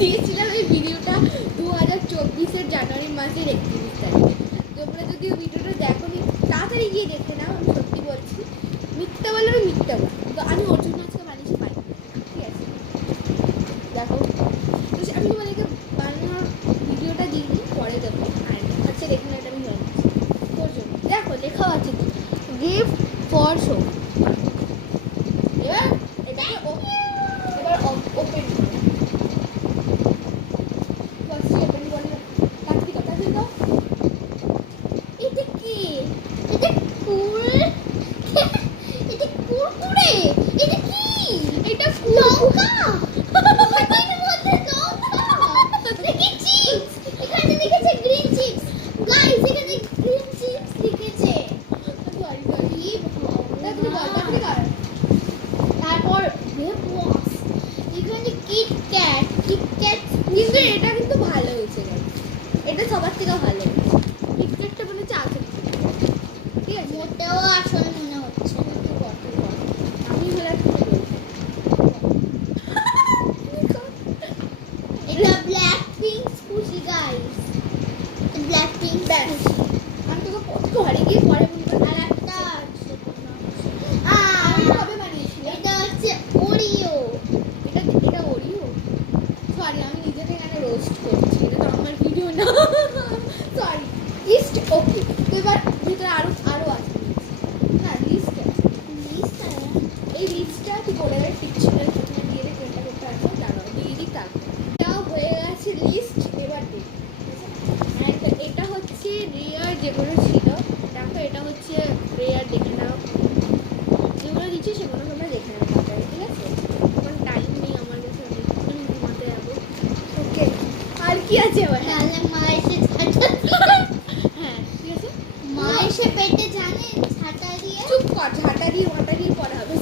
দিয়েছিলাম এই ভিডিওটা 2024-এর জানুয়ারি মাসের 31 তারিখে। তোমরা যদি ওই ভিডিওটা দেখো নি তাড়াতাড়ি গিয়ে দেখে নাও। আমি সত্যি বলছি, মিথ্যা বললে মিথ্যা বল। তো আমি ওর জন্য আজকে বানিয়েছি পাই, ঠিক আছে? দেখো তো আমি তোমাদেরকে বানানোর ভিডিওটা দিয়ে দিই, পরে দেবো। আর হচ্ছে এখানে একটা আমি বানিয়েছি তোর জন্য। দেখো লেখাও আছে তো, গিফট ফর শো। এবার এটাকে এবার ওপেন করো। ফার্স্ট ওপেন করলে তাড়াতাড়ি দাও। এটা কি? এটা কুল এটা কুরকুরে। এটা কি? এটা লঙ্কা। এটার মধ্যে লঙ্কা। এটা কি চিপস? এখানে লিখেছে গ্রিন চিপস। গাইস এখানে গ্রিন চিপস লিখেছে। সরি তাড়াতাড়ি কর। তারপর বস এখানে কিটক্যাট কিন্তু এটা কিন্তু ভালো হয়েছে। এটা সবার থেকে ভালো হয়েছে। কিটক্যাটটা মনে হচ্ছে আসল, ঠিক আছে? মোটেও আসল মনে হচ্ছে। আমি হলে এটা ব্ল্যাক পিঙ্ক খুশি গাইস, ব্ল্যাক পিঙ্ক ব্যাস। আমি তোকে ঘরে গিয়ে পরে বলবো। আর একটা আমি কবে বানিয়েছিলাম? এটা হচ্ছে ওরিও। এটা ওরিও। সরি আমি নিজেকে এখানে রোস্ট করছি, এটা তো আমার ভিডিও না। Sorry list. ওকে তো এবার ভিতরে আরো আছে না লিস্ট আছে। এই লিস্টটা কি বলে পিকচারের প্রথমে দিয়ে রে কোনটা করতে আছে দাঁড়াও দিয়ে দিই। তারপর এটা হয়ে গেছে লিস্ট। এবার দিই। আর এটা হচ্ছে রেয়ার যেগুলো ছিল। দেখো এটা হচ্ছে রেয়ার, দেখে নাও। যেগুলো দিচ্ছি সেগুলো তোমরা দেখে নাও তাড়াতাড়ি, ঠিক আছে? এখন টাইম নেই আমার কাছে, আমি ঘুমাতে যাবো। ওকে আর কি আছে এবার? তাহলে মা এসে হ্যাঁ ঠিক আছে। মা এসে পেটে জানে ছাতা দিয়ে। চুপ কর, ঝাঁটা দিয়ে মাটা দিয়ে পড়া হবে।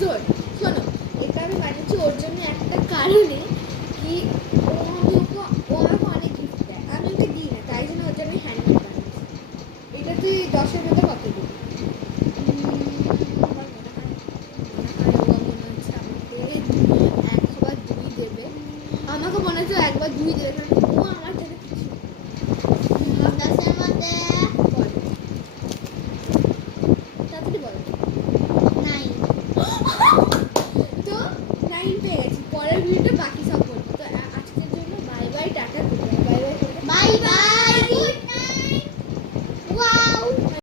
শোনো এটা আমি বানিয়েছি ওর জন্য একটা কারণে কি ও আমাকে অনেক গিফট দেয়, আমি ওকে দিই না, তাই জন্য ওর জন্য হ্যান্ডমেড বানিয়েছি। এটা তুই 10-এর মধ্যে কত দিবি? আমার মনে হয় ও মনে হচ্ছে আমাকে 1 বা 2 দেবে। আমাকে মনে হচ্ছে 1 বা 2 দেবে।